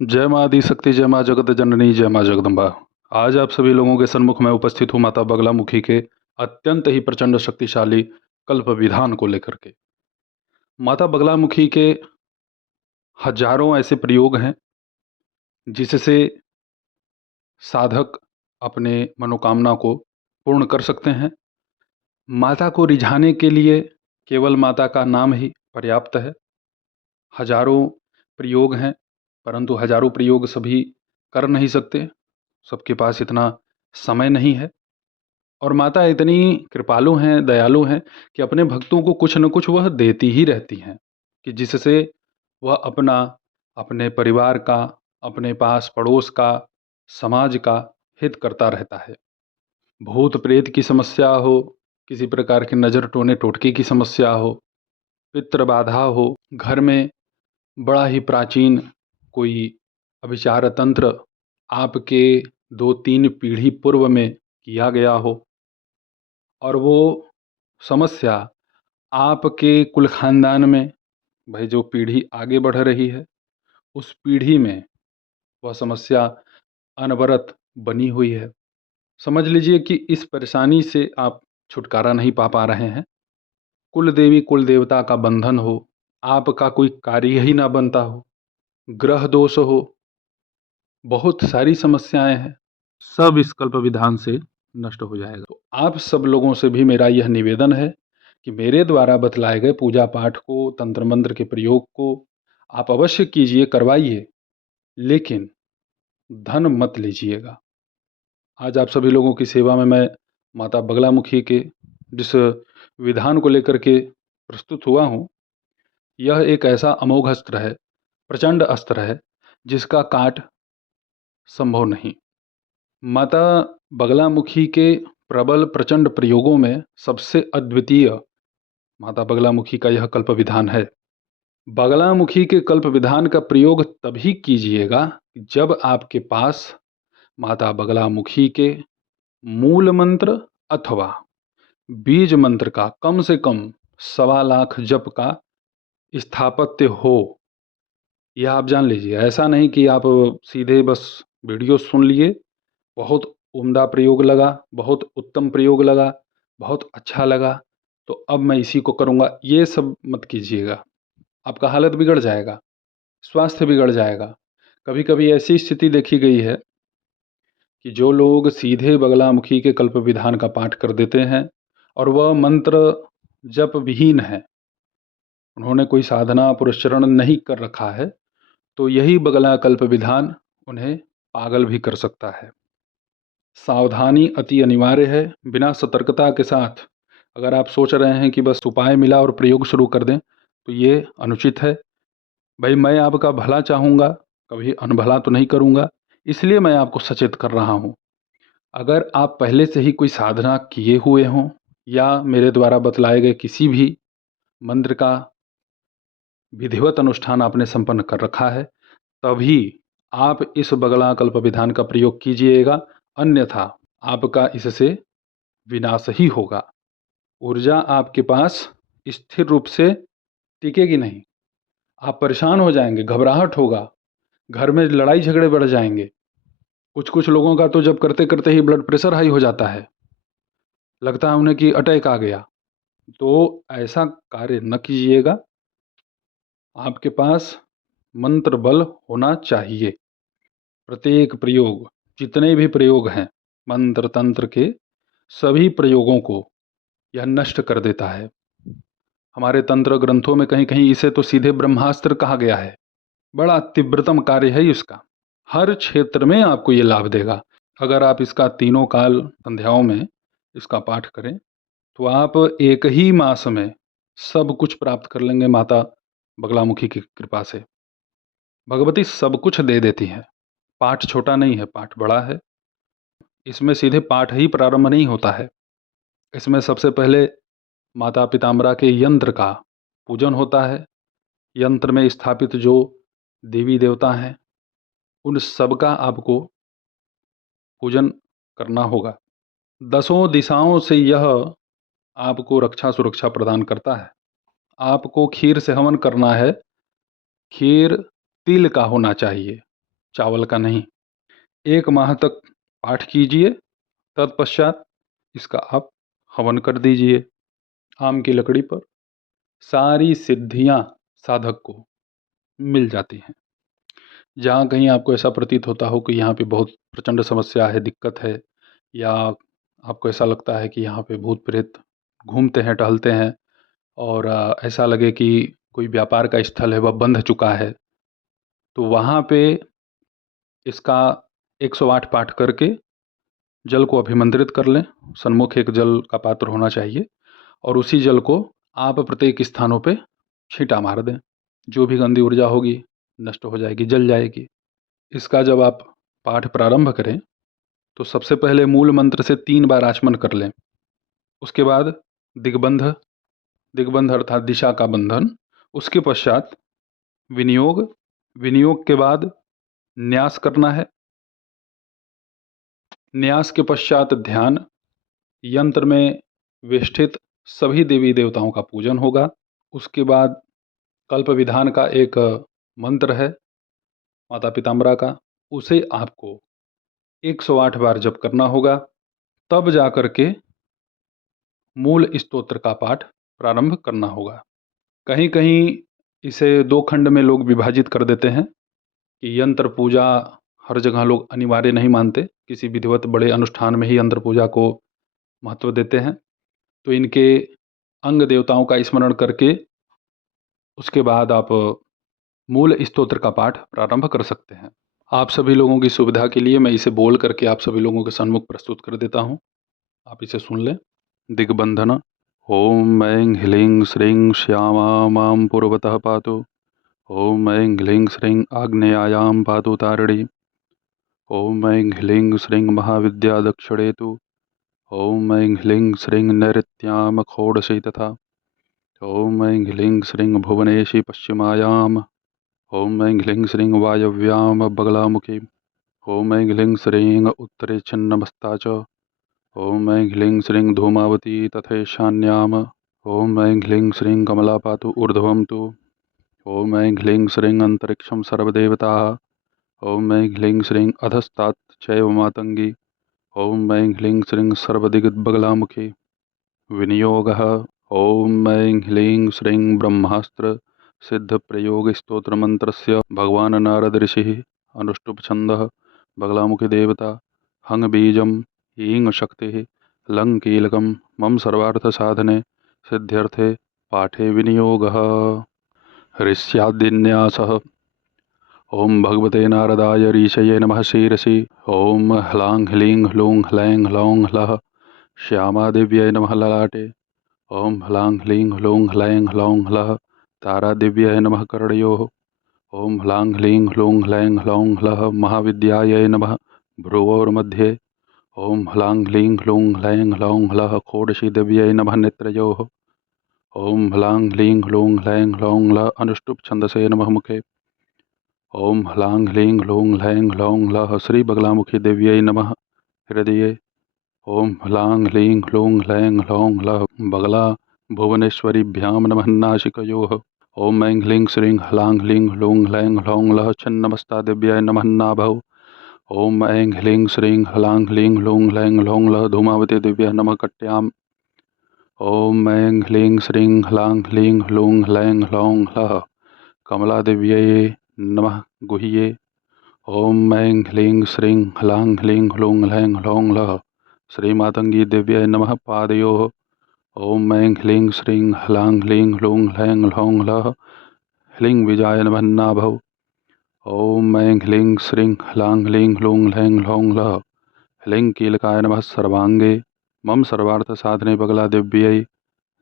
जय माँ आदि शक्ति, जय माँ जगत जननी, जय माँ जगदम्बा। आज आप सभी लोगों के सन्मुख में उपस्थित हूँ माता बगलामुखी के अत्यंत ही प्रचंड शक्तिशाली कल्प विधान को लेकर के। माता बगलामुखी के हजारों ऐसे प्रयोग हैं जिससे साधक अपने मनोकामना को पूर्ण कर सकते हैं। माता को रिझाने के लिए केवल माता का नाम ही पर्याप्त है। हजारों प्रयोग हैं, परंतु हजारों प्रयोग सभी कर नहीं सकते, सबके पास इतना समय नहीं है। और माता इतनी कृपालु हैं, दयालु हैं कि अपने भक्तों को कुछ न कुछ वह देती ही रहती हैं, कि जिससे वह अपना, अपने परिवार का, अपने पास पड़ोस का, समाज का हित करता रहता है। भूत प्रेत की समस्या हो, किसी प्रकार की नज़र टोने टोटके की समस्या हो, पितृ बाधा हो, घर में बड़ा ही प्राचीन कोई अभिचार तंत्र आपके 2-3 पीढ़ी पूर्व में किया गया हो और वो समस्या आपके कुल खानदान में, भाई जो पीढ़ी आगे बढ़ रही है उस पीढ़ी में वह समस्या अनवरत बनी हुई है। समझ लीजिए कि इस परेशानी से आप छुटकारा नहीं पा रहे हैं। कुल देवी कुल देवता का बंधन हो, आपका कोई कार्य ही ना बनता हो, ग्रह दोष हो, बहुत सारी समस्याएं हैं, सब इस कल्प विधान से नष्ट हो जाएगा। तो आप सब लोगों से भी मेरा यह निवेदन है कि मेरे द्वारा बतलाए गए पूजा पाठ को, तंत्र मंत्र के प्रयोग को आप अवश्य कीजिए, करवाइए, लेकिन धन मत लीजिएगा। आज आप सभी लोगों की सेवा में मैं माता बगलामुखी के जिस विधान को लेकर के प्रस्तुत हुआ हूँ, यह एक ऐसा अमोघ अस्त्र है, प्रचंड अस्त्र है, जिसका काट संभव नहीं। माता बगलामुखी के प्रबल प्रचंड प्रयोगों में सबसे अद्वितीय माता बगलामुखी का यह कल्प विधान है। बगलामुखी के कल्प विधान का प्रयोग तभी कीजिएगा जब आपके पास माता बगलामुखी के मूल मंत्र अथवा बीज मंत्र का कम से कम 1.25 लाख जप का स्थापत्य हो। यह आप जान लीजिए, ऐसा नहीं कि आप सीधे बस वीडियो सुन लिए, बहुत उम्दा प्रयोग लगा, बहुत उत्तम प्रयोग लगा, बहुत अच्छा लगा, तो अब मैं इसी को करूँगा, ये सब मत कीजिएगा। आपका हालत बिगड़ जाएगा, स्वास्थ्य बिगड़ जाएगा। कभी कभी ऐसी स्थिति देखी गई है कि जो लोग सीधे बगलामुखी के कल्प विधान का पाठ कर देते हैं और वह मंत्र जप विहीन है, उन्होंने कोई साधना पुरस्चरण नहीं कर रखा है, तो यही बगला कल्प विधान उन्हें पागल भी कर सकता है। सावधानी अति अनिवार्य है। बिना सतर्कता के साथ अगर आप सोच रहे हैं कि बस उपाय मिला और प्रयोग शुरू कर दें, तो ये अनुचित है। भाई मैं आपका भला चाहूँगा, कभी अनभला तो नहीं करूँगा, इसलिए मैं आपको सचेत कर रहा हूँ। अगर आप पहले से ही कोई साधना किए हुए हों या मेरे द्वारा बतलाए गए किसी भी मंत्र का विधिवत अनुष्ठान आपने संपन्न कर रखा है, तभी आप इस बगला कल्प विधान का प्रयोग कीजिएगा, अन्यथा आपका इससे विनाश ही होगा। ऊर्जा आपके पास स्थिर रूप से टिकेगी नहीं, आप परेशान हो जाएंगे, घबराहट होगा, घर में लड़ाई झगड़े बढ़ जाएंगे। कुछ कुछ लोगों का तो जब करते करते ही ब्लड प्रेशर हाई हो जाता है, लगता है उन्हें कि अटैक आ गया। तो ऐसा कार्य न कीजिएगा। आपके पास मंत्र बल होना चाहिए। प्रत्येक प्रयोग, जितने भी प्रयोग हैं मंत्र तंत्र के, सभी प्रयोगों को यह नष्ट कर देता है। हमारे तंत्र ग्रंथों में कहीं कहीं इसे तो सीधे ब्रह्मास्त्र कहा गया है। बड़ा तीव्रतम कार्य है इसका, हर क्षेत्र में आपको ये लाभ देगा। अगर आप इसका तीनों काल संध्याओं में इसका पाठ करें तो आप एक ही मास में सब कुछ प्राप्त कर लेंगे। माता बगलामुखी की कृपा से भगवती सब कुछ दे देती हैं। पाठ छोटा नहीं है, पाठ बड़ा है। इसमें सीधे पाठ ही प्रारंभ नहीं होता है, इसमें सबसे पहले माता पिताम्बरा के यंत्र का पूजन होता है। यंत्र में स्थापित जो देवी देवता हैं उन सब का आपको पूजन करना होगा। दसों दिशाओं से यह आपको रक्षा सुरक्षा प्रदान करता है। आपको खीर से हवन करना है, खीर तिल का होना चाहिए, चावल का नहीं। 1 माह तक पाठ कीजिए, तत्पश्चात इसका आप हवन कर दीजिए आम की लकड़ी पर। सारी सिद्धियां साधक को मिल जाती हैं। जहाँ कहीं आपको ऐसा प्रतीत होता हो कि यहाँ पे बहुत प्रचंड समस्या है, दिक्कत है, या आपको ऐसा लगता है कि यहाँ पे भूत प्रेत घूमते हैं, टहलते हैं, और ऐसा लगे कि कोई व्यापार का स्थल है वह बंध चुका है, तो वहाँ पे इसका 108 पाठ करके जल को अभिमंत्रित कर लें। सन्मुख एक जल का पात्र होना चाहिए, और उसी जल को आप प्रत्येक स्थानों पे छींटा मार दें। जो भी गंदी ऊर्जा होगी नष्ट हो जाएगी, जल जाएगी। इसका जब आप पाठ प्रारंभ करें तो सबसे पहले मूल मंत्र से 3 बार आचमन कर लें। उसके बाद दिग्बंध, दिग्बंध अर्थात दिशा का बंधन। उसके पश्चात विनियोग, विनियोग के बाद न्यास करना है। न्यास के पश्चात ध्यान। यंत्र में वेष्टित सभी देवी देवताओं का पूजन होगा। उसके बाद कल्प विधान का एक मंत्र है माता पिताम्बरा का, उसे आपको 108 बार जप करना होगा। तब जा कर के मूल स्तोत्र का पाठ प्रारंभ करना होगा। कहीं कहीं इसे 2 खंड में लोग विभाजित कर देते हैं कि यंत्र पूजा हर जगह लोग अनिवार्य नहीं मानते, किसी विधिवत बड़े अनुष्ठान में ही यंत्र पूजा को महत्व देते हैं। तो इनके अंग देवताओं का स्मरण करके उसके बाद आप मूल स्तोत्र का पाठ प्रारंभ कर सकते हैं। आप सभी लोगों की सुविधा के लिए मैं इसे बोल करके आप सभी लोगों के सन्मुख प्रस्तुत कर देता हूँ। आप इसे सुन लें। दिग्बंधन। ओम ऐं ह्लीं श्रीं श्यामा मां पूर्वतः पातु। ओम ऐं ह्लीं श्रीं आग्नेयायां पातु तारिणी। ओम ऐं ह्लीं श्रीं महाविद्या दक्षिणेतु। ओम ऐं ह्लीं श्रीं नैऋत्यां षोडशी तथा। ओम ऐं ह्लीं श्रीं भुवनेशी पश्चिमायाम्। ओम ऐं ह्लीं श्रीं वायव्यां बगलामुखी। ओम ऐं ह्लीं श्रीं उत्तरे छिन्नमस्ता च। ओम ऐं ह्लीं श्रीं धूमावती तथैशान्याम्। ओम ऐं ह्लीं श्रीं कमला पातु ऊर्ध्वं तु। ओम ऐं ह्लीं श्रीं अंतरिक्षं सर्वदेवताः। ओम ऐं ह्लीं श्रीं अधस्तात् चैव मातंगी। ओम ऐं ह्लीं श्रीं सर्वदिग्बगलामुखी। विनियोगः। ओम ऐं ह्लीं श्रीं ब्रह्मास्त्र सिद्ध प्रयोग स्तोत्र मंत्रस्य भगवान् नारद ऋषिः अनुष्टुप् छन्दः बगलामुखी देवता हंग बीजम ईं शक्तिः लं कीलकं मम सर्वार्थ साधने सिद्ध्यर्थे पाठे विनियोगः। ऋष्यादिन्यासः। ओम भगवते नारदाय ऋषये नमः शीरसि। ओम ह्लां ह्लीं ह्लूं ह्लैं ह्लौं ह्लः श्यामादेव्यै नमः ललाटे। ओम ह्लां ह्लीं ह्लूं ह्लैं ह्लौं ह्लः तारादेव्यै नमः कर्णयोः। ओम ह्लां ह्लीं ह्लूं ह्लैं ह्लौं ह्लः महाविद्यायै नमः भ्रुवोर्मध्ये। ओम ह्लां ह्लीं ह्लूं ह्लैं ह्लौं ह्लः षोडशी देव्यै नमः नेत्रयोः। ओम ह्लां ह्लीं ह्लूं ह्लैं ह्लौं ह्लः अनुष्टुप् छन्दसे नमः मुखे। ओम ह्लां ह्लीं ह्लूं ह्लैं ह्लौं ह्लः श्रीबगलामुखी देव्यै नमः हृदये। ओम ह्लां ह्लीं ह्लूं ह्लैं ह्लौं ह्लः बगला भुवनेश्वरीभ्यां नमः नासिकयोः। ओम ऐं ह्लीं श्रीं ह्लां ह्लीं ह्लूं ह्लैं ह्लौं ह्लः छिन्नमस्ता देव्याय नमः नाभौ। ओम ऐं ह्लीं श्रीं ह्लां ह्लीं ह्लूं ह्लैं ह्लौं ह्लः धूमावती देव्याय नमः कट्याम्। ओम ऐं ह्लीं श्रीं ह्लां ह्लीं ह्लूं ह्लैं ह्लौं ह्लः कमलादेव्यै नमः गुह्ये। ओम ऐं ह्लीं श्रीं ह्लां ह्लीं ह्लूं ह्लैं ह्लौं ह्लः श्रीमातंगी देव्याय नमः पादयोः। ओम ऐं ह्लीं श्रीं ह्लां ह्लीं ह्लूं ह्लैं ह्लौं ह्लः ह्लीं विजाय नमः नाभौ। ओम ऐं ह्लीं श्रीं ह्लां ह्लीं ह्लूं ह्लैं ह्लौं ह्लः ह्लीं कीलकाय नमः सर्वांगे मम सर्वार्थ साधने बगला देव्यै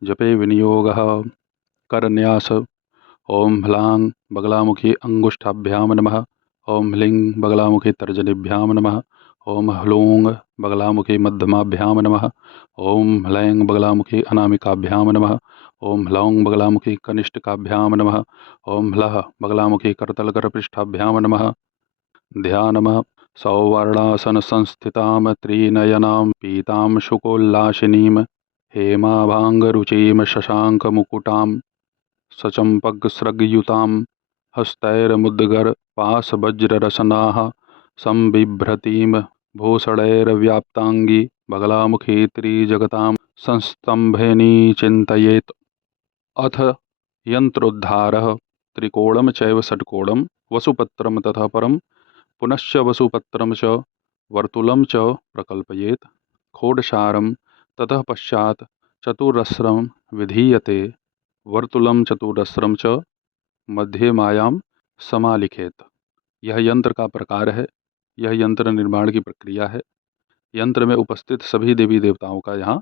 जपे विनियोगः। करन्यास। ओम ह्लां बगलामुखी अंगुष्ठाभ्यां नमः। ओम ह्लीं बगलामुखी तर्जनीभ्यां नमः। ओम ह्लूं बगलामुखी मध्यमाभ्यां नमः। ओम ह्लैं बगलामुखी अनामिकाभ्यां नमः। ओम ह्लौं बगलामुखी कनिष्ठिकाभ्यां नमः। ओम ह्लः बगलामुखी करतलकरपृष्ठाभ्यां नमः। ध्यानम्। सौवर्णासन संस्थितां त्रिनयनां पीतां शुकोल्लासिनीं हेमाभाङ्गरुचिं शशाङ्कमुकुटां सचम्पकस्रग्युतां हस्तैर्मुद्गर पाशवज्ररशनाः संबिभ्रतीं भूषणैर्व्याप्ताङ्गी बगलामुखी त्रिजगतां संस्तम्भेनी चिन्तयेत्। अथ यन्त्रोद्धारः त्रिकोणं चैव षट्कोणं वसुपत्रं ततः परं पुनश्च वसुपत्रं च वर्तुलं च प्रकल्पयेत्। खोडसारं ततः पश्चात् चतुरस्रं विधीयते। वर्तुलं चतुरस्रं च मध्यमायां समालिखेत। यह यंत्र का प्रकार है। यह यंत्र निर्माण की प्रक्रिया है। यंत्र में उपस्थित सभी देवी देवताओं का यहाँ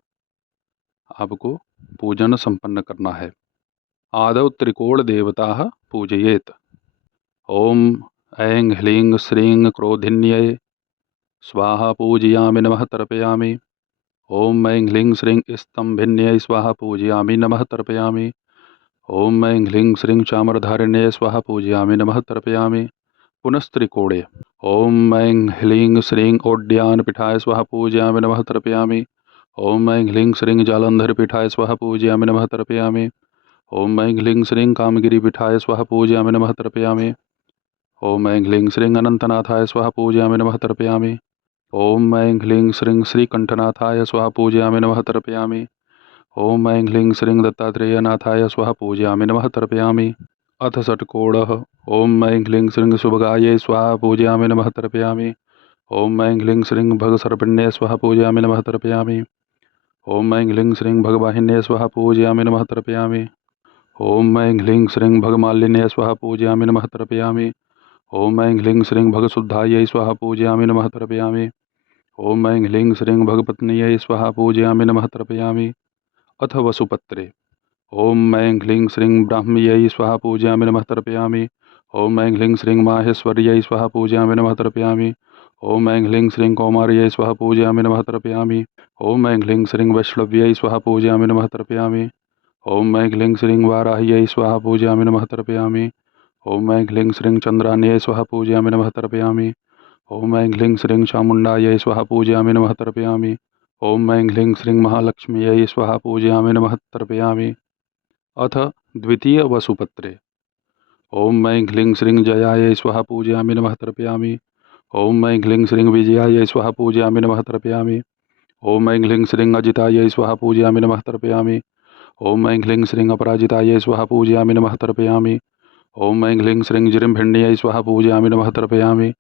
आपको पूजन संपन्न करना है। आदौ त्रिकोण देवता पूजयेत। ओम ऐं ह्लीं श्रीं क्रोधिन्यै स्वाहा पूजयामि नमः तर्पयामि। ओम ऐं ह्लीं श्रीं स्तंभिन्यै स्वाहा पूजयामि नमः तर्पयामि। ओम ऐं ह्लीं श्रीं चामरधारिण्यै स्वाहा पूजयामि नमः तर्पयामि। पुनस्त्रिकोणे ओम ऐं ह्लीं श्रीं ओड्यानपीठाय स्वाहा पूजयामि नमः तर्पयामि। ओम ऐं ह्लीं श्रीं जालंधरपीठाय स्वाहा पूजयामि नमः तर्पयामि। ओम ऐं ह्लीं श्रीं कामगिरिपीठाय स्वाहा पूजयामि नमः तर्पयामि। ओम ऐं ह्लीं श्रीं अनंतनाथाय स्वाहा पूजयामि नमः तर्पयामि। ओम ऐं ह्लीं श्रीं श्रीकंठनाथाय स्वाहा पूजयामि नमः तर्पयामि। ओम ऐं ह्लीं श्रीं दत्तात्रेयनाथाय स्वाहा पूजयामि नमः तर्पयामि। अथ षट्कोणः ओम ऐं ह्लीं श्रीं शुभगायै स्वाहा पूजयामि नमः तर्पयामि। ओम ऐं ह्लीं श्रीं भगसर्पिण्यै स्वाहा पूजयामि नमः तर्पयामि। ओम ऐं ह्लीं श्रीं भगवाहिन्यै स्वाहा पूजयामि नमः तर्पयामि। ओम ऐं ह्लीं श्रीं भगमालिन्यै स्वाहा पूजयामि नमः तर्पयामि। ओम ऐं ह्लीं श्रीं भगशुद्धायै स्वाहा पूजयामि नमः तर्पयामि। ओम ऐं ह्लीं श्रीं भगपत्न्यै स्वाहा पूजयामि नमः तर्पयामि। अथ वसुपत्रे ओम ऐं ह्लीं श्रीं ब्राह्म्यै स्वाहा पूजयामि नमः तर्पयामि। ओम ऐं ह्लीं श्रीं माहेश्वर्यै स्वाहा पूजयामि नमः तर्पयामि। ओम ऐं ह्लीं श्रीं कौमार्यै स्वाहा पूजयामि नमः तर्पयामि। ओम ऐं ह्लीं श्रीं वैष्णव्यै स्वाहा पूजयामि नमः तर्पयामि। ओम ऐं ह्लीं श्रीं वाराह्यै स्वाहा पूजयामि नमः तर्पयामि। ओम ऐं ह्लीं श्रीं चंद्रान्यै स्वाहा पूजयामि नमः तर्पयामि। ओम ऐं ह्लीं श्रीं चामुण्डायै स्वाहा पूजयामि नमः तर्पयामि। ओम ऐं ह्लीं श्रीं महालक्ष्म्यै स्वाहा पूजयामि नमः तर्पयामि। अथ द्वितीय वसुपत्रे ओम ऐं ह्लीं श्रीं जयायै स्वाहा पूजयामि नमः तर्पयामि। ओम ऐं ह्लीं श्रीं विजयायै स्वाहा पूजयामि नमः तर्पयामि। ओम ऐं ह्लीं श्रीं अजितायै स्वाहा पूजयामि नमः तर्पयामि। ओम ऐं ह्लीं श्रीं अपराजितायै स्वाहा पूजयामि नमः तर्पयामि। ओम ऐं ह्लीं श्रीं जिरिम्भिण्यै स्वाहा पूजयामि नमः तर्पयामि।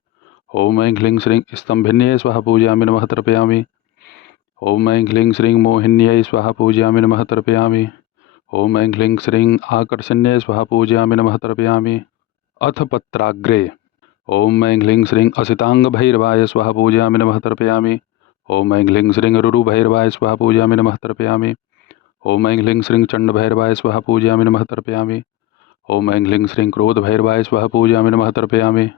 ओम ऐं ह्लीं श्रीं स्तंभिन्यै स्वाहा पूजयामि नमः तर्पयामि। ओम ऐं ह्लीं श्रीं मोहिन्यै स्वाहा पूजयामि नमः तर्पयामि। ओम ऐं ह्लीं श्रीं आकर्षण्यै स्वाहा पूजयामि नमः तर्पयामि। अथ पत्राग्रे ओम ऐं ह्लीं श्रीं असिताङ्गभैरवाय स्वाहा पूजयामि नमः तर्पयामि। ओम ऐं ह्लीं श्रीं रुरुभैरवाय स्वाहा पूजयामि नमः तर्पयामि। ओम ऐं ह्लीं श्रीं चण्डभैरवाय स्वाहा पूजयामि नमः तर्पयामि। ओम ऐं ह्लीं श्रीं क्रोधभैरवाय स्वाहा पूजयामि नमः तर्पयामि।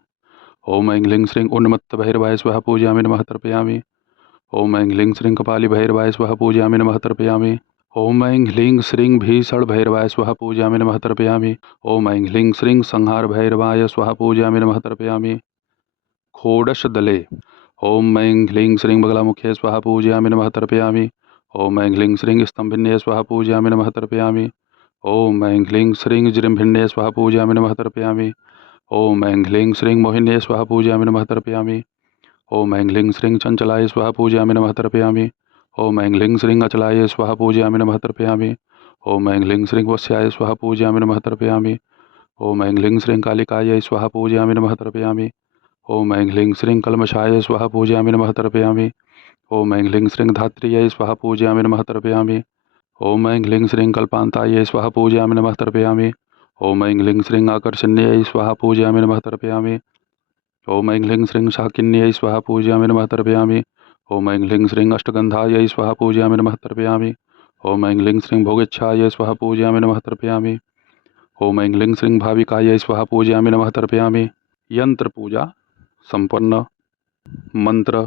ओम ऐं ह्लीं श्रीं उन्मत्तभैरवाय स्वाहा पूजयामि नमः तर्पयामि। ओम ऐं ह्लीं श्रीं कपालिभैरवाय स्वाहा पूजयामि नमः तर्पयामि। ओम ऐं ह्लीं श्रीं भीषणभैरवाय स्वाहा पूजयामि नमः तर्पयामि। ओम ऐं ह्लीं श्रीं संहारभैरवाय स्वाहा पूजयामि नमः तर्पयामि। षोडशदले ओम ऐं ह्लीं श्रीं बगलामुख्यै स्वाहा पूजयामि नमः तर्पयामि। ओम ऐं ह्लीं श्रीं स्तंभिन्यै स्वाहा पूजयामि नमः तर्पयामि। ओम ऐं ह्लीं श्रीं जिरिम्भिन्यै स्वाहा पूजयामि नमः तर्पयामि। ओम ऐं ह्लीं श्रीं मोहिन्यै स्वाहा पूजयामि नमः तर्पयामि। ओम ऐं ह्लीं श्रीं चंचलाय स्वाहा पूजयामि नमः तर्पयामि। ओम ऐं ह्लीं श्रीं अचलाय स्वाहा पूजयामि नमः तर्पयामि। ओम ऐं ह्लीं श्रीं वस्याय स्वाहा पूजयामि नमः तर्पयामि। ओम ऐं ह्लीं श्रीं कालिकायै स्वाहा पूजयामि नमः तर्पयामि। ओम ऐं ह्लीं श्रीं कल्मषाय स्वाहा पूजयामि नमः तर्पयामि। ओम ऐं ह्लीं श्रीं धात्र्यै स्वाहा पूजयामि नमः तर्पयामि। ओम ऐं ह्लीं श्रीं कल्पान्तायै स्वाहा पूजयामि नमः तर्पयामि। ओम ऐं ह्लीं श्रीं आकर्षण्यै स्वाहा पूजयामि नमः तर्पयामि। ओम ऐं ह्लीं श्रीं शाकिन्यै स्वाहा पूजयामि नमः तर्पयामि। ओम ऐं ह्लीं श्रीं अष्टगन्धायै स्वाहा पूजयामि नमः तर्पयामि। ओम ऐं ह्लीं श्रीं भोगेच्छायै स्वाहा पूजयामि नमः तर्पयामि। ओम ऐं ह्लीं श्रीं भाविकायै स्वाहा पूजयामि नमः तर्पयामि। यंत्र पूजा संपन्न। मंत्र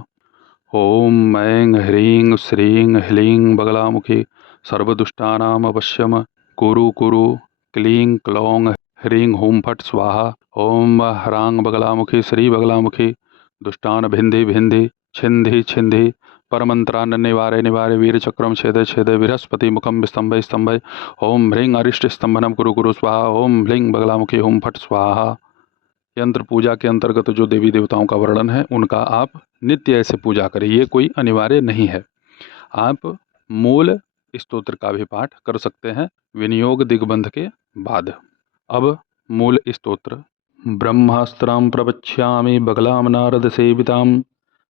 ओम ऐं ह्रीं श्रीं ह्लीं बगलामुखी सर्वदुष्टानाम् अवश्यम कुरु कुरु क्लीं क्लौं ह्रीं हुं फट् स्वाहा। ओम ह्रां बगलामुखी श्री बगलामुखी दुष्टान भिन्धि भिन्धि छिन्धि छिन्धि परमंत्रान्न निवारे निवारे वीर चक्रम छेदे छेदे बृहस्पति मुखम स्तंभे स्तंभे ओम ह्रीं अरिष्ट स्तंभनम कुरु कुरु स्वाहा ओम ह्लीं बगलामुखी हुम फट स्वाहा। यंत्र पूजा के अंतर्गत जो देवी देवताओं का वर्णन है उनका आप नित्य ऐसे पूजा करें, ये कोई अनिवार्य नहीं है। आप मूल स्तोत्र का भी पाठ कर सकते हैं विनियोग दिग्बंध के बाद। अब मूल स्तोत्र। ब्रह्मास्त्रां प्रवक्ष्यामि बगलां नारद सेवितां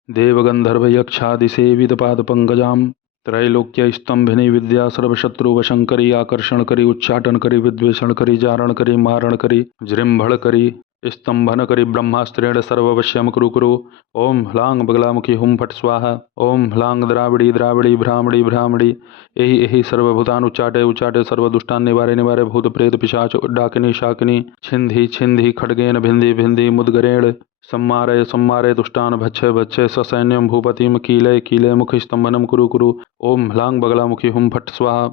देवगंधर्व यक्षादि सेवित पाद पंकजां त्रैलोक्य स्तंभिनी विद्या सर्वशत्रु वशंकरी आकर्षण करी उच्चाटन करी विद्वेषण करी जारण करी मारण करी जृंभण करी स्तंभन करी ब्रह्मास्त्रेण सर्ववश्यम कुरु कुरु ओम ह्लांग बगलामुखी हुम फट स्वाहा ओम ह्लांग द्राविड़ी द्राविड़ी भ्रामड़ी भ्रामड़ी एहि एहि सर्वभूतान उच्चाटे उच्चाटे सर्वदुष्टान निवारे निवारे भूत प्रेत पिशाच डाकिनी शाकिनी छिंधि छिंधि खड्गेन भिंधि भिंधि मुद्गरेण सम्मारय सम्मारय दुष्टान भक्षय भक्षय ससैन्यम भूपतिम कीलय कीलय मुख स्तंभनम कुरु कुरु ओम ह्लांग बगलामुखी हुम फट स्वाहा।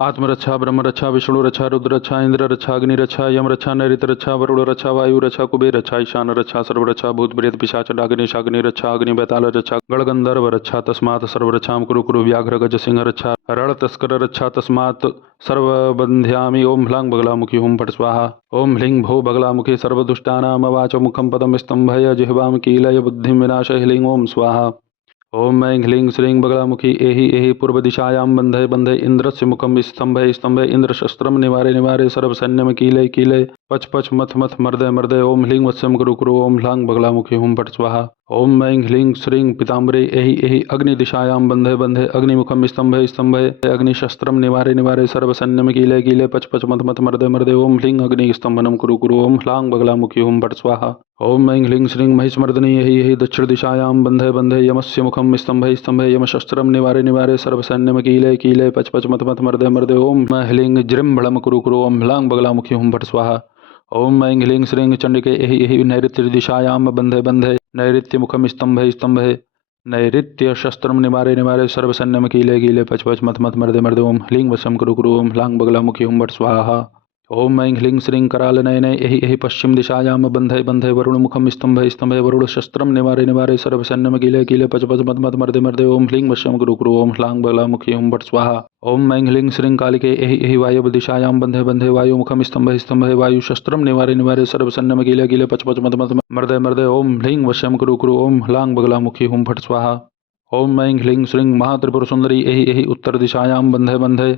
आत्मरक्षा ब्रह्म रक्षा विष्णु रक्षा रुद्र रक्षा इंद्र रक्षा अग्नि रक्षा यम रक्षा नैऋत रक्षा वरुण रक्षा वायु रक्षा कुबेर रक्षा ईशान रक्षा सर्व रक्षा भूत प्रेत पिशाच डाकिनी शाकिनी रक्षा अग्नि बैताल रक्षा गणगंधर्व रक्षा तस्मात् सर्व रक्षाम कुरु कुरु व्याघ्र गज सिंह रक्षा रण तस्कर रक्षा तस्मात् सर्वबंध्यामि ओम ह्लांग बगलामुखी हुम फट स्वाहा ओम ह्लीं भो बगलामुखी सर्वदुष्टानाम वाच मुखम पदम स्तंभय जिह्वाम कीलय बुद्धिं विनाशय ह्लीं ओम स्वाहा ओम ऐं ह्लीं श्रीं बगलामुखी एहि एहि पूर्व दिशायां बंधे बंधे इंद्रस्य मुखम स्तंभे स्तंभे इंद्रशस्त्रम निवारे निवारे सर्वसैन्यम कीलय कीलय पच पच मथ मथ मर्दय मर्दय ओम ह्लीं वत्स्यम कुरु कुरु ओम ह्लांग बगलामुखी हुम फट स्वाहा ओम ऐं ह्लीं श्रीं पीताम्बरे एहि एहि अग्नि दिशायां बंधे बंधे अग्निमुखम स्तंभे स्तंभे अग्निशस्त्रम निवारे निवारे सर्वसैन्यम कीलय कीलय पच पच मथ मथ मर्दय मर्दय ओम ह्लीं अग्नि स्तंभनम कुरु कुरु ओम ह्लांग बगलामुखी हुम फट स्वाहा ओम ऐं ह्लीं श्रीं महिषमर्दिनी एहि एहि दक्षिण दिशायां बंधे बंधे यमस्य मुखम स्तंभे स्तंभे यमशस्त्रम निवारे निवारे सर्वसैन्यम कीलय कीलय पच पच मथ मथ मर्दय मर्दय ओम ह्लीं जृंभणम कुरु कुरु ओम ह्लांग बगलामुखी हुम फट स्वाहा ओम ऐं ह्लीं श्रीं चंडिके एहि एहि नैऋत्य दिशायां बंधे बंधे नैऋत्य मुखम स्तंभे स्तंभे नैऋत्य शस्त्रम निवारे निवारे सर्वसैन्यम कीलय कीलय पच पच मथ मथ मर्दय मर्दय ओम ह्लीं वशम कुरु कुरु ओम ह्लांग बगलामुखी हुम फट स्वाहा ओम ऐं ह्लीं श्रीं कराल नयने एहि एहि पश्चिम दिशायां बंधे बंधे वरुण मुखम स्तंभे स्तंभे वरुण शस्त्रम निवारे निवारे सर्वसैन्यम कीलय कीलय पच पच मथ मथ मर्दय मर्दय ओम ह्लीं वशम कुरु कुरु ओम ह्लांग बगलामुखी हुम फट स्वाहा ओम ऐं ह्लीं श्रीं कालिके एहि एहि वायव्य दिशायां बंधे बंधे वायु मुखम स्तंभे स्तंभे वायु शस्त्रम निवारे निवारे सर्वसैन्यम कीलय कीलय पच पच मथ मथ मर्दय मर्दय ओम ह्लीं वशम कुरु कुरु ओम ह्लांग बगलामुखी हुम फट स्वाहा ओम ऐं ह्लीं श्रीं महात्रिपुर सुंदरी एहि एहि उत्तर दिशायां बंधे बंधे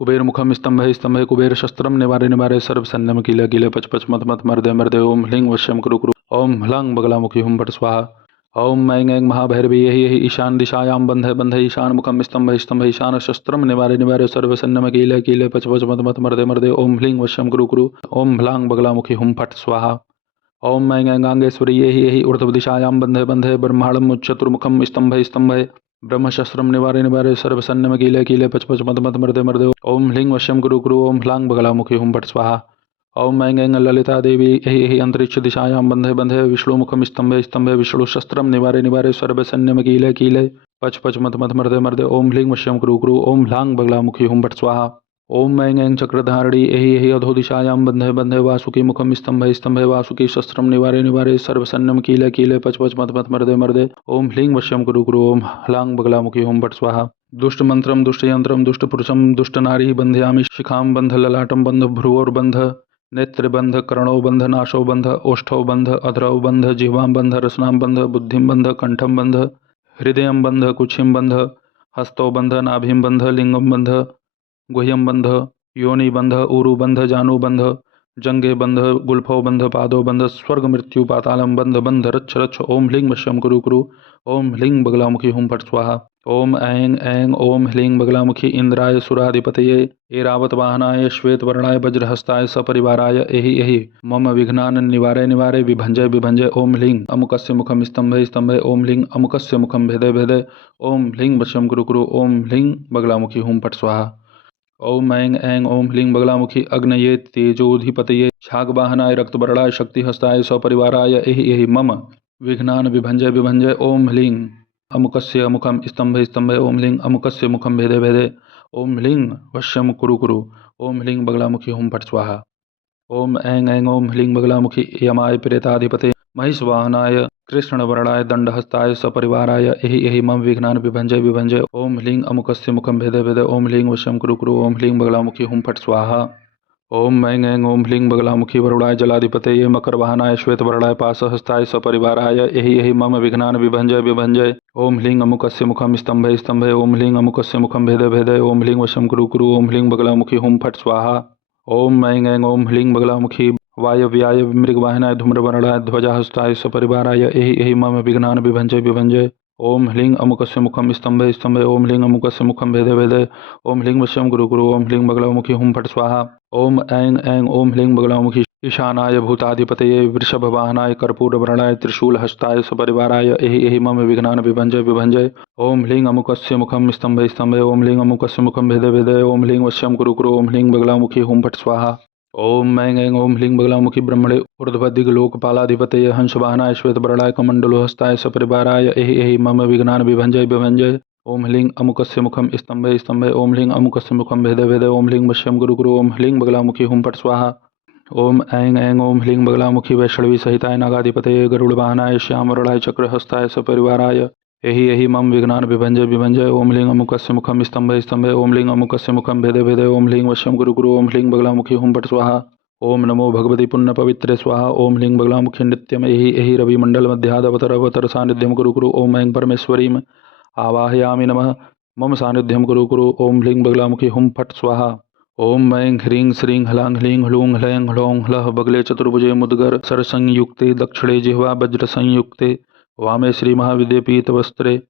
कुबेर मुखम स्तंभे स्तंभे कुबेर शस्त्रम निवारे निवारे सर्वसैन्यम कीलय कीलय पच पच मथ मथ मर्दय मर्दय ओम ह्लीं वश्यम कुरु कुरु ओम ह्लांग बगलामुखी हुम फट स्वाहा ओम ऐं ऐं महाभैरवी एहि एहि ईशान दिशायां बंधे बंधे ईशान मुखम स्तंभे स्तंभे ईशान शस्त्रम निवारे निवारे सर्वसैन्यम कीलय कीलय पच पच मथ मथ मर्दय मर्दय ओम ह्लीं वश्यम कुरु कुरु ओम ह्लांग बगलामुखी हुम फट स्वाहा ओम ऐं ऐं गांगेश्वरी एहि एहि ऊर्ध्व दिशायां बंधे बंधे ब्रह्मांडम चतुर्मुखम स्तंभे स्तंभे ब्रह्मशस्त्रम निवारे निवारे सर्वसैन्यम कीलय कीलय पच पच मथ मथ मर्दय मर्दय ओम ह्लीं वश्यम कुरु कुरु ओम ह्लांग बगलामुखी हुम फट स्वाहा ओम ऐं ऐं ललिता देवी एहि एहि अंतरिक्ष दिशायां बंधे बंधे विष्णु मुखम स्तंभे स्तंभे विष्णु शस्त्रम निवारे निवारे सर्वसैन्यम कीलय कीलय पच पच मथ मथ मर्दय मर्दय ओम ह्लीं वश्यम कुरु कुरु ओम ह्लांग बगलामुखी हुम फट स्वाहा ओम ऐं ऐं चक्रधारिणी एहि एहि अधो दिशायां बंधे बंधे वासुकी मुखम स्तंभे स्तंभे वासुकी शस्त्रम निवारे निवारे सर्वसैन्यम कीलय कीलय पच पच मथ मथ मर्दय मर्दय ओम ह्लीं वश्यम कुरु कुरु ओम ह्लांग बगलामुखी हुम फट स्वाहा दुष्ट मंत्रम दुष्ट यंत्रम दुष्ट पुरुषम दुष्ट नारी बंध्यामि शिखां बंध ललाटम बंध भ्रुवोर बंध नेत्र बंध कर्णो बंध नाशो बंध ओष्ठो बंध अधरौ बंध जिह्वां बंध रसनां बंध बुद्धिं बंध कंठं बंध हृदयं बंध कुक्षिं बंध हस्तो बंध नाभिं बंध लिंगं बंध गुह्यं बंध योनि बंध उरु बंध जानु बंध जंगे बंध गुल्फो बंध पादो बंध स्वर्ग मृत्यु पातालम बंध बंध रच्छ रच्छ ओम ह्लीं वश्यम कुरु कुरु ओम ह्लीं बगलामुखी हुम फट स्वाहा ओम ऐं ऐं ओम ह्लीं बगलामुखी इंद्राय सुराधिपतये ऐरावत वाहनाय श्वेतवर्णाय वज्रहस्ताय सपरिवाराय एहि एहि मम विघ्नान् निवारय निवारय विभञ्जय विभञ्जय ओम ह्लीं अमुकस्य मुखम स्तंभे स्तंभे ओम ह्लीं अमुकस्य मुखम भेदय भेदय ओम ह्लीं वश्यम कुरु कुरु ओम ह्लीं बगलामुखी हुम फट स्वाहा ओम ऐं ऐं ओम ह्लीं बगलामुखी अग्नये तेजोधिपतये छागवाहनाय रक्तवर्णाय शक्तिहस्ताय सपरिवाराय एहि एहि मम विघ्नान् विभञ्जय विभञ्जय ओम ह्लीं अमुकस्य मुखम स्तंभे स्तंभे ओम ह्लीं अमुकस्य मुखम भेदे भेदे ओम ह्लीं वश्यम कुरु कुरु ओम ह्लीं बगलामुखी हुम फट स्वाहा ओम ऐं ऐं ओम ह्लीं बगलामुखी यमाय प्रेताधिपते महिषवाहनाय कृष्णवर्णाय दण्डहस्ताय सपरिवाराय एहि एहि मम विघ्नान् विभञ्जय विभञ्जय। ओम ह्लीं अमुकस्य मुखं भेदय भेदय। ओम ह्लीं वश्यं कुरु कुरु। ओम ह्लीं बगलामुखी हुं फट् स्वाहा। ओम ऐं ऐं ओम ह्लीं बगलामुखी वरुणाय जलाधिपतये मकरवाहनाय श्वेतवर्णाय पाशहस्ताय सपरिवाराय एहि एहि मम विघ्नान् विभञ्जय विभञ्जय। ओम ह्लीं अमुकस्य मुखं स्तम्भय स्तम्भय। ओम ह्लीं अमुकस्य मुखं भेदय भेदय। ओम ह्लीं वशं कुरु कुरु। ओम ह्लीं बगलामुखी हुं फट् स्वाहा। ओम ऐं ऐं ओम ह्लीं बगलामुखी वायव्याय मृगवाहनाय धूम्रवर्णाय ध्वजाहस्ताय सपरिवाराय एहि एहि मम विघ्नान् विभञ्जय विभञ्जय। ओम ह्लीं अमुकस्य मुखं स्तम्भय स्तम्भय। ओम ह्लीं अमुकस्य मुखं भेदय भेदय। ओम ह्लीं वश्यं कुरु कुरु। ओम ह्लीं बगलामुखी हुं फट् स्वाहा। ओम ऐं ऐं ओम ह्लीं बगलामुखी ईशानाय भूताधिपतये वृषभवाहनाय कर्पूरवर्णाय त्रिशूलहस्ताय सपरिवाराय एहि एहि मम विघ्नान् विभञ्जय विभञ्जय। ओम ह्लीं अमुकस्य मुखं स्तम्भय स्तम्भय। ओम ह्लीं अमुकस्य मुखं भेदय भेदय। ओम ह्लीं वश्यं कुरु कुरु। ओम ह्लीं बगलामुखी हुं फट् स्वाहा। ओम ऐं ऐं ओम ह्लीं बगलामुखी ब्रह्मणे ऊर्ध्वदिग्लोकपालाधिपतये हंसवाहनाय श्वेतवर्णाय कमण्डलुहस्ताय सपरिवाराय एहि एहि मम विघ्नान् विभञ्जय विभञ्जय। ओम ह्लीं अमुकस्य मुखं स्तम्भय स्तम्भय। ओम ह्लीं अमुकस्य मुखं भेदय भेदय। ओम ह्लीं वश्यं कुरु कुरु। ओम ह्लीं बगलामुखी हुं फट् स्वाहा। ओम ऐं ऐं ओम ह्लीं बगलामुखी वैष्णवी सहिताय नागाधिपतये गरुडवाहनाय श्यामवर्णाय चक्रहस्ताय सपरिवाराय एहि एहि मम विघ्नान् विभञ्जय विभञ्जय। ओम ह्लीं अमुकस्य मुखं स्तम्भय स्तम्भय। ओम ह्लीं अमुकस्य मुखं भेदय भेदय। ओम ह्लीं वश्यं कुरु कुरु। ओम ह्लीं बगलामुखी हुं फट् स्वाहा। ओम नमो भगवति पुण्यपवित्रे स्वाहा। ओम ह्लीं बगलामुखी नित्यम् एहि एहि रविमण्डलमध्यादवतर अवतर सान्निध्यं कुरु कुरु। ओम ऐं परमेश्वरीम् आवाहयामि नमः। मम सान्निध्यं कुरु कुरु। ओम ह्लीं बगलामुखी हुं फट् स्वाहा। ओम ऐं ह्रीं श्रीं ह्लां ह्लीं ह्लूं ह्लैं ह्लौं ह्लः बगले चतुर्भुजे मुद्गर सरसंयुक्ते दक्षिणे जिह्वा वज्रसंयुक्ते वामे श्रीमहाविद्ये पीतवस्त्रे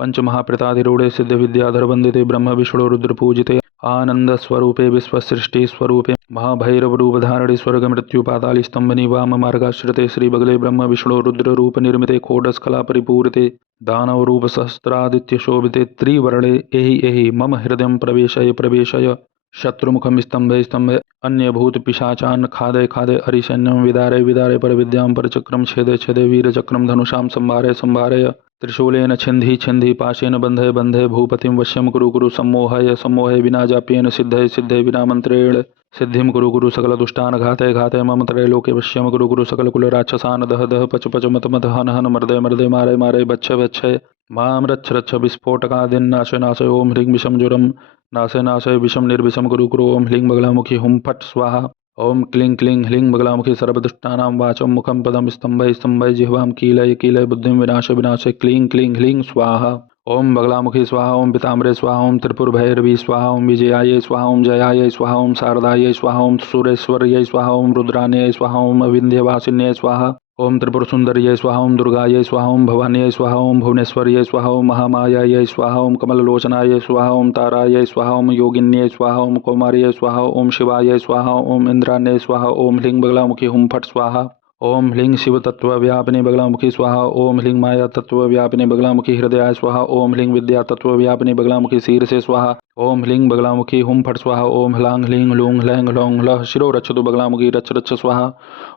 पंचमहाप्रताधिरूढे सिद्धविद्याधरवन्दिते ब्रह्म विष्णु रुद्रपूजिते आनन्दस्वरूपे विश्वसृष्टिस्वरूपे महाभैरवरूपधारिणे स्वर्गमृत्युपातालस्तम्भनि वाममार्गाश्रिते श्रीबगले ब्रह्म विष्णु रुद्ररूपनिर्मिते षोडशकलापरिपूरिते दानवरूपसहस्रादित्यशोभिते त्रिवर्णे एहि एहि मम हृदयं प्रवेशय प्रवेशय। शत्रुमुखं स्तम्भय स्तम्भय। अन्यभूत पिशाचान् खादय खादय। अरिसैन्यं विदारय विदारय। परविद्यां परचक्रं छेदय छेदय। वीरचक्रं धनुषां संवारय संवारय। त्रिशूलेन छिन्धि छिन्धि। पाशेन बन्धय बन्धय। भूपतिं वश्यं कुरु कुरु। सम्मोहय सम्मोहय। विना जाप्येन सिद्धय सिद्धय। विना मन्त्रेण सिद्धिं कुरु कुरु। सकलदुष्टान् घातय घातय। मम त्रैलोक्य वश्यं कुरु कुरु। सकलकुलराक्षसान् दह दह पच पच मत मत हन हन। मर्दय मर्दय। मारय मारय। भक्षय भक्षय। मां रक्ष रक्ष। विस्फोटकादीन् नाशय नाशय। ओम ह्रीं विषं ज्वरं नाशय नाशय। विषं निर्विषं कुरु कुरु। ओम ह्लीं बगलामुखी हुं फट् स्वाहा। ओम क्लीं क्लीं ह्लीं बगलामुखी सर्वदुष्टानां वाचं मुखं पदं स्तम्भय स्तम्भय। जिह्वां कीलय कीलय। बुद्धिं विनाशय विनाशय। क्लीं क्लीं ह्लीं स्वाहा। ओम बगलामुखी स्वाहा। ओम पीताम्बरे स्वाहा। ओम त्रिपुरभैरवी स्वाहा। ओम विजयायै स्वाहा। ओम जयायै स्वाहा। ओम शारदायै स्वाहा। ओम सुरेश्वर्यै स्वाहा। ओम रुद्राण्यै स्वाहा। ओम विन्ध्यवासिन्यै स्वाहा। ओम त्रिपुरसुन्दर्यै स्वाहा। ओम दुर्गायै स्वाहा। ओम भवान्यै स्वाहा। ओम भुवनेश्वर्यै स्वाहा। ओम महामायायै स्वाहा। ओम कमललोचनायै स्वाहा। ओम तारायै स्वाहा। ओम योगिन्यै स्वाहा। ओम कौमार्यै स्वाहा। ओम शिवायै स्वाहा। ओम इन्द्राण्यै स्वाहा। ओम ह्लीं बगलामुखी हुं फट् स्वाहा। ओम ह्लीं शिवतत्त्वव्यापिनी बगलामुखी स्वाहा। ओम ह्लीं मायातत्त्वव्यापिनी बगलामुखी हृदयाय स्वाहा। ओम ह्लीं विद्यातत्त्वव्यापिनी बगलामुखी शीर्षे स्वाहा। ओम ह्लीं बगलामुखी हुं फट् स्वाहा। ओम ह्लां ह्लीं ह्लूं ह्लैं ह्लौं ह्लः शिरो रक्षतु बगलामुखी रक्ष रक्ष स्वाहा।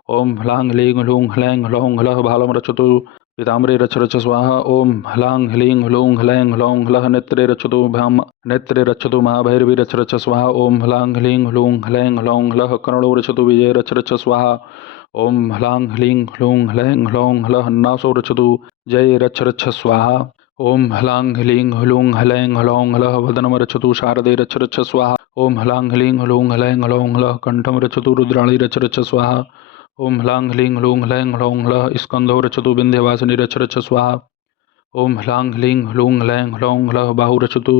ओम ह्लां ह्लीं ह्लूं ह्लैं ह्लौं ह्लः भालं रक्षतु पीताम्बरे रक्ष रक्ष स्वाहा। ओम ह्लां ह्लीं ह्लूं ह्लैं ह्लौं ह्लः नेत्रे रक्षतु नेत्रे रक्षतु महाभैरवी रक्ष रक्ष स्वाहा। ओम ह्लां ह्लीं ह्लूं ह्लैं ह्लौं ह्लः कर्णो रक्षतु विजय रक्ष रक्ष स्वाहा। ओम ह्लां ह्लीं ह्लूं ह्लैं ह्लौं ह्लः नासो रक्षतु जय रक्ष रक्ष स्वाहा। ओम ह्लां ह्लीं ह्लूं ह्लैं ह्लौं ह्लः वदनं रक्षतु शारदे रक्ष रक्ष स्वाहा। ओम ह्लां ह्लीं ह्लूं ह्लैं ह्लौं ह्लः कण्ठं रक्षतु रुद्राणी रक्ष रक्ष स्वाहा। ओम ह्लां ह्लीं ह्लूं ह्लैं ह्लौं ह्लः स्कन्धो रक्षतु विन्ध्यवासिनी रक्ष रक्ष स्वाहा। ओम ह्लां ह्लीं ह्लूं ह्लैं ह्लौं ह्लः बाहु रक्षतु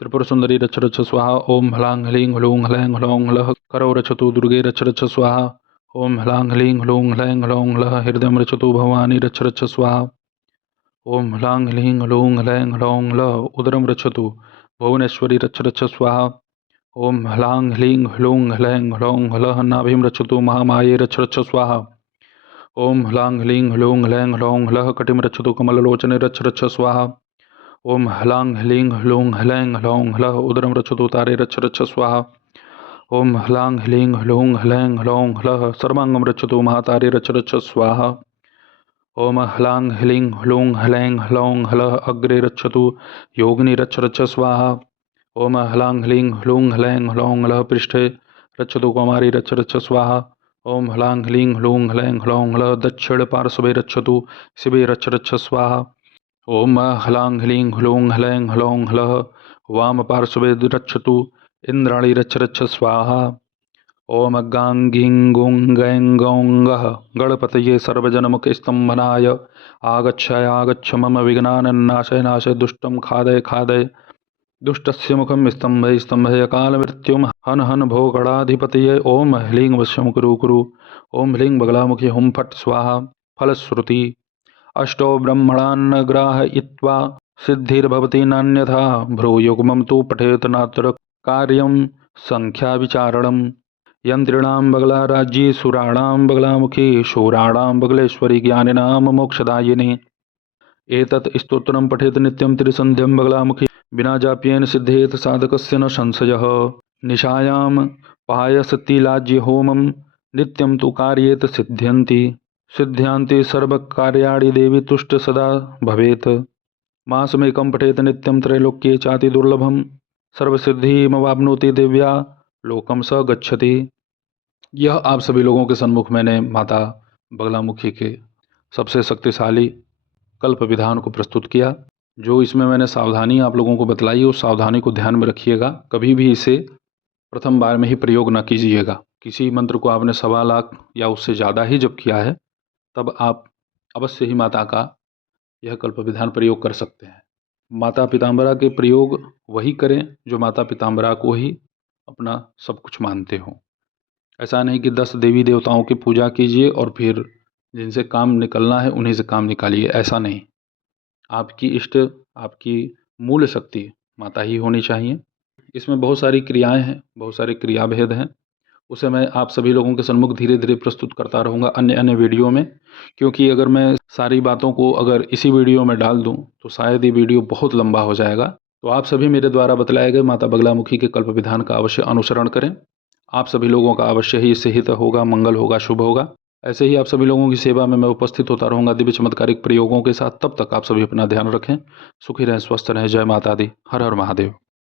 त्रिपुरसुन्दरी रक्ष रक्ष स्वाहा। ओम ह्लां ह्लीं ह्लूं ह्लैं ह्लौं ह्लः करौ रक्षतु दुर्गे रक्ष रक्ष स्वाहा। ओम ह्लां ह्लीं ह्लूं ह्लैं ह्लौं ह्लः हृदयं रक्षतु भवानी रक्ष रक्ष स्वाहा। ओम ह्लां ह्लीं ह्लूं ह्लैं ह्लौं ह्लः उदरं रक्षतु भुवनेश्वरी रक्ष रक्ष स्वाहा। ओम ह्लां ह्लीं ह्लूं ह्लैं ह्लौं ह्लः नाभिं रक्षतु महामाये रक्ष रक्ष स्वाहा। ओम ह्लां ह्लीं ह्लूं ह्लैं ह्लौं ह्लः कटिं रक्षतु कमललोचने रक्ष रक्ष स्वाहा। ओम ह्लां ह्लीं ह्लूं ह्लैं ह्लौं ह्लः उदरं रक्षतु तारे रक्ष रक्ष स्वाहा। ओम ह्लां ह्लीं ह्लूं ह्लैं ह्लौं ह्लः सर्वांगं रक्षतु महातारे रक्ष रक्ष स्वाहा। ओम ह्लां ह्लीं ह्लूं ह्लैं ह्लौं ह्लः अग्रे रक्षतु योगिनी रक्ष रक्ष स्वाहा। ओम ह्लां ह्लीं ह्लूं ह्लैं ह्लौं ह्लः पृष्ठे रक्षतु कौमारी रक्ष रक्ष स्वाहा। ओम ह्लां ह्लीं ह्लूं ह्लैं ह्लौं ह्ल दक्षिण पार्श्वे रक्षतु शिवे रक्ष रक्ष स्वाहा। ओम ह्लां ह्लीं ह्लूं ह्लैं ह्लौं ह्लः वाम पार्श्वे रक्षतु इंद्राणी रक्ष रक्ष स्वाहा। ओम गां गीं गुं गैं गौं गः गणपतये सर्वजनमुखस्तम्भनाय आगच्छ आगच्छ मम विघ्नानन्नाशय नाशय दुष्टं खादय खादय दुष्टस्य मुखं स्तम्भय स्तम्भय अकाल मृत्युम हन हन भो गणाधिपतये। ओम ह्लीं वश्यं कुरु कुरु ओम ह्लीं बगलामुखी हुं फट् स्वाहा। फलश्रुति अष्टौ ब्रह्मणान् ग्राहयित्वा सिद्धिर्भवति नान्यथा भ्रूयुग्मं तु पठेत नात्र कार्यं संख्याविचारणम्। यन्त्रिणां बगला राज्ये सुराणां बगलामुखी शूराणां बगलेश्वरी ज्ञानिनां मोक्षदायिनी। एतत् स्तोत्रं पठेत नित्यं त्रिसन्ध्यं बगलामुखी विना जाप्येन सिद्धेत साधकस्य न संशयः। निशायां पायसतिलाज्य होमं नित्यं तु कार्येत सिद्ध्यन्ति सिद्ध्यान्ति सर्वकार्याणि देवी तुष्ट सदा भवेत्। मासमेकं पठेत नित्यं त्रैलोक्ये चाति दुर्लभं सर्वसिद्धिमवाप्नोति दिव्या लोकं स गच्छति। यह आप सभी लोगों के सन्मुख मैंने माता बगलामुखी के सबसे शक्तिशाली कल्प विधान को प्रस्तुत किया। जो इसमें मैंने सावधानी आप लोगों को बतलाई उस सावधानी को ध्यान में रखिएगा। कभी भी इसे प्रथम बार में ही प्रयोग न कीजिएगा। किसी मंत्र को आपने 1.25 लाख या उससे ज़्यादा ही जब किया है तब आप अवश्य ही माता का यह कल्प विधान प्रयोग कर सकते हैं। माता पीताम्बरा के प्रयोग वही करें जो माता पीताम्बरा को ही अपना सब कुछ मानते हों। ऐसा नहीं कि 10 देवी देवताओं की पूजा कीजिए और फिर जिनसे काम निकलना है उन्हीं से काम निकालिए, ऐसा नहीं। आपकी इष्ट आपकी मूल शक्ति माता ही होनी चाहिए। इसमें बहुत सारी क्रियाएं हैं, बहुत सारे क्रियाभेद हैं, उसे मैं आप सभी लोगों के सन्मुख धीरे धीरे प्रस्तुत करता रहूँगा अन्य अन्य वीडियो में। क्योंकि अगर मैं सारी बातों को अगर इसी वीडियो में डाल दूँ तो शायद ये वीडियो बहुत लंबा हो जाएगा। तो आप सभी मेरे द्वारा बतलाए गए माता बगलामुखी के कल्प विधान का अवश्य अनुसरण करें। आप सभी लोगों का अवश्य ही इससे हित होगा, मंगल होगा, शुभ होगा। ऐसे ही आप सभी लोगों की सेवा में मैं उपस्थित होता रहूँगा दिव्य चमत्कारिक प्रयोगों के साथ। तब तक आप सभी अपना ध्यान रखें, सुखी रहें, स्वस्थ रहें। जय माता दी। हर हर महादेव।